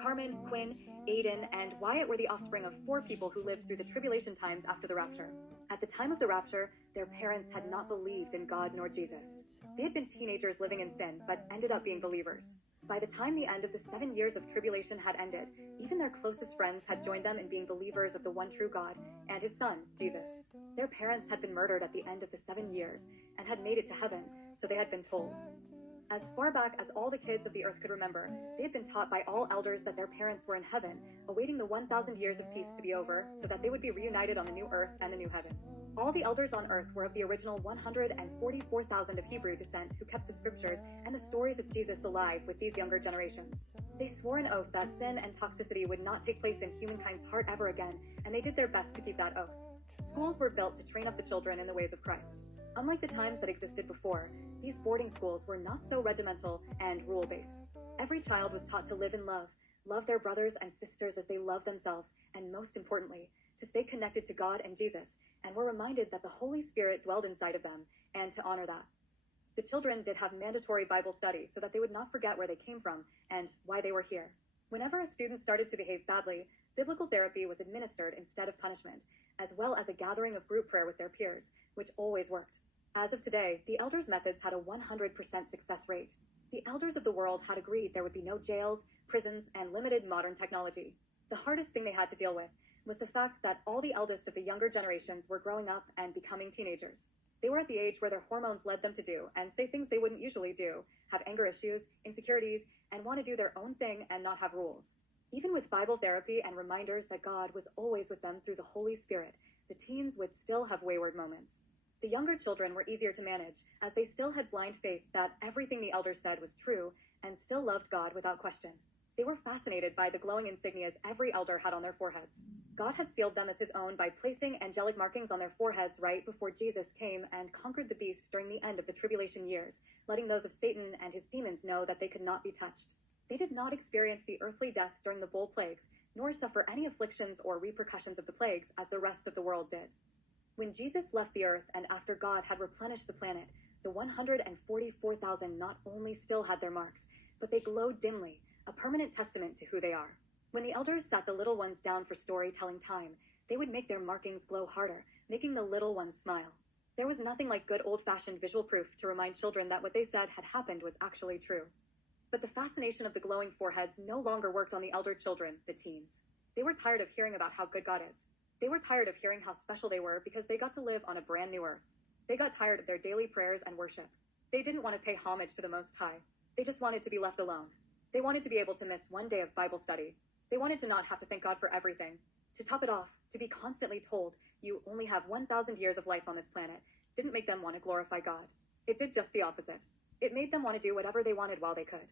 Carmen, Quinn, Aiden, and Wyatt were the offspring of 4 people who lived through the tribulation times after the rapture. At the time of the rapture, their parents had not believed in God nor Jesus. They had been teenagers living in sin, but ended up being believers. By the time the end of the 7 years of tribulation had ended, even their closest friends had joined them in being believers of the one true God and his son, Jesus. Their parents had been murdered at the end of the 7 years and had made it to heaven, so they had been told. As far back as all the kids of the earth could remember, they had been taught by all elders that their parents were in heaven, awaiting the 1,000 years of peace to be over, so that they would be reunited on the new earth and the new heaven. All the elders on earth were of the original 144,000 of Hebrew descent who kept the scriptures and the stories of Jesus alive with these younger generations. They swore an oath that sin and toxicity would not take place in humankind's heart ever again, and they did their best to keep that oath. Schools were built to train up the children in the ways of Christ. Unlike the times that existed before, these boarding schools were not so regimental and rule-based. Every child was taught to live in love their brothers and sisters as they love themselves, and most importantly, to stay connected to God and Jesus, and were reminded that the Holy Spirit dwelled inside of them, and to honor that. The children did have mandatory Bible study so that they would not forget where they came from and why they were here. Whenever a student started to behave badly, biblical therapy was administered instead of punishment, as well as a gathering of group prayer with their peers, which always worked. As of today, the elders' methods had a 100% success rate. The elders of the world had agreed there would be no jails, prisons, and limited modern technology. The hardest thing they had to deal with was the fact that all the eldest of the younger generations were growing up and becoming teenagers. They were at the age where their hormones led them to do and say things they wouldn't usually do, have anger issues, insecurities, and want to do their own thing and not have rules. Even with Bible therapy and reminders that God was always with them through the Holy Spirit, the teens would still have wayward moments. The younger children were easier to manage, as they still had blind faith that everything the elders said was true and still loved God without question. They were fascinated by the glowing insignias every elder had on their foreheads. God had sealed them as his own by placing angelic markings on their foreheads right before Jesus came and conquered the beast during the end of the tribulation years, letting those of Satan and his demons know that they could not be touched. They did not experience the earthly death during the bowl plagues, nor suffer any afflictions or repercussions of the plagues as the rest of the world did. When Jesus left the earth and after God had replenished the planet, the 144,000 not only still had their marks, but they glowed dimly, a permanent testament to who they are. When the elders sat the little ones down for storytelling time, they would make their markings glow harder, making the little ones smile. There was nothing like good old-fashioned visual proof to remind children that what they said had happened was actually true. But the fascination of the glowing foreheads no longer worked on the elder children, the teens. They were tired of hearing about how good God is. They were tired of hearing how special they were because they got to live on a brand new earth. They got tired of their daily prayers and worship. They didn't want to pay homage to the Most High. They just wanted to be left alone. They wanted to be able to miss one day of Bible study. They wanted to not have to thank God for everything. To top it off, to be constantly told you only have 1,000 years of life on this planet didn't make them want to glorify God. It did just the opposite. It made them want to do whatever they wanted while they could.